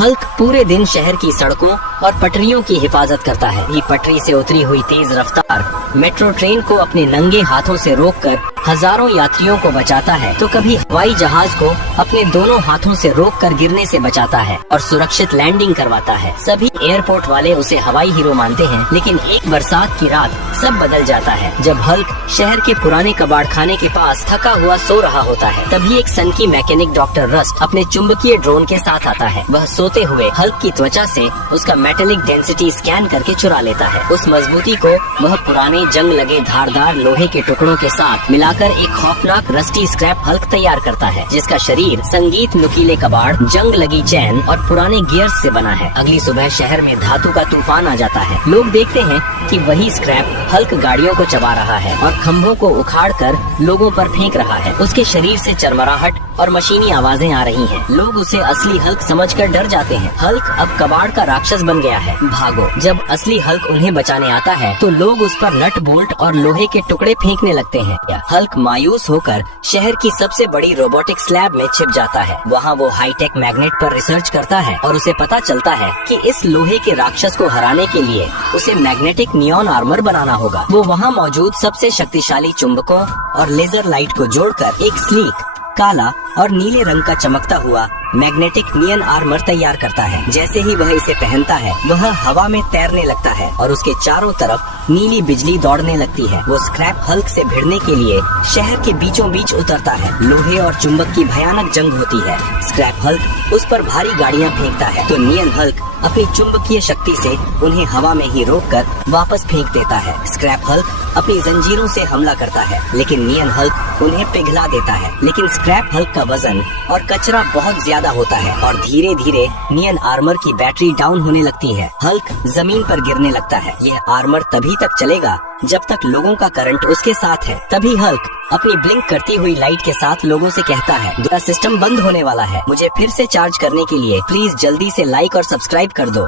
Hulk पूरे दिन शहर की सड़कों और पटरियों की हिफाजत करता है। ये पटरी से उतरी हुई तेज रफ्तार मेट्रो ट्रेन को अपने नंगे हाथों से रोककर हजारों यात्रियों को बचाता है, तो कभी हवाई जहाज को अपने दोनों हाथों से रोककर गिरने से बचाता है और सुरक्षित लैंडिंग करवाता है। सभी एयरपोर्ट वाले उसे हवाई हीरो मानते हैं, लेकिन एक बरसात की रात सब बदल जाता है। जब हल्क शहर के पुराने कबाड़ खाने के पास थका हुआ सो रहा होता है, तभी एक सनकी मैकेनिक डॉक्टर रस्ट अपने चुंबकीय ड्रोन के साथ आता है। वह सोते हुए हल्क की त्वचा से उसका मेटेलिक डेंसिटी स्कैन करके चुरा लेता है। उस मजबूती को वह पुराने जंग लगे धारदार लोहे के टुकड़ों के साथ मिलाकर एक खौफनाक रस्टी स्क्रैप हल्क तैयार करता है, जिसका शरीर संगीत नुकीले कबाड़, जंग लगी चैन और पुराने गियर्स से बना है। अगली सुबह शहर में धातु का तूफान आ जाता है। लोग देखते हैं कि वही स्क्रैप हल्क गाड़ियों को चबा रहा है और खंभों को उखाड़कर लोगों पर फेंक रहा है। उसके शरीर से चरमराहट और मशीनी आवाजें आ रही हैं। लोग उसे असली हल्क समझकर डर जाते हैं। हल्क अब कबाड़ का राक्षस बन गया है, भागो। जब असली हल्क उन्हें बचाने आता है तो लोग उस पर नट बोल्ट और लोहे के टुकड़े फेंकने लगते हैं। हल्क मायूस होकर शहर की सबसे बड़ी रोबोटिक स्लैब में छिप जाता है। वहाँ वो हाईटेक मैग्नेट पर रिसर्च करता है और उसे पता चलता है कि इस लोहे के राक्षस को हराने के लिए उसे मैग्नेटिक नियॉन आर्मर बनाना होगा। वो वहाँ मौजूद सबसे शक्तिशाली चुंबकों और लेजर लाइट को जोड़कर एक स्लीक काला और नीले रंग का चमकता हुआ मैग्नेटिक नियन आर्मर तैयार करता है। जैसे ही वह इसे पहनता है, वह हवा में तैरने लगता है और उसके चारों तरफ नीली बिजली दौड़ने लगती है। वो स्क्रैप हल्क से भिड़ने के लिए शहर के बीचों बीच उतरता है। लोहे और चुंबक की भयानक जंग होती है। स्क्रैप हल्क उस पर भारी गाड़ियाँ फेंकता है तो नियन हल्क अपनी चुंबकीय शक्ति से उन्हें हवा में ही रोककर वापस फेंक देता है। स्क्रैप हल्क अपनी जंजीरों से हमला करता है, लेकिन नियन हल्क उन्हें पिघला देता है। लेकिन स्क्रैप हल्क का वजन और कचरा बहुत ज्यादा होता है और धीरे धीरे नियन आर्मर की बैटरी डाउन होने लगती है। हल्क जमीन पर गिरने लगता है। यह आर्मर तभी तक चलेगा जब तक लोगों का करंट उसके साथ है। तभी हल्क अपनी ब्लिंक करती हुई लाइट के साथ लोगों से कहता है, मेरा सिस्टम बंद होने वाला है, मुझे फिर से चार्ज करने के लिए प्लीज जल्दी से लाइक और सब्सक्राइब कर दो।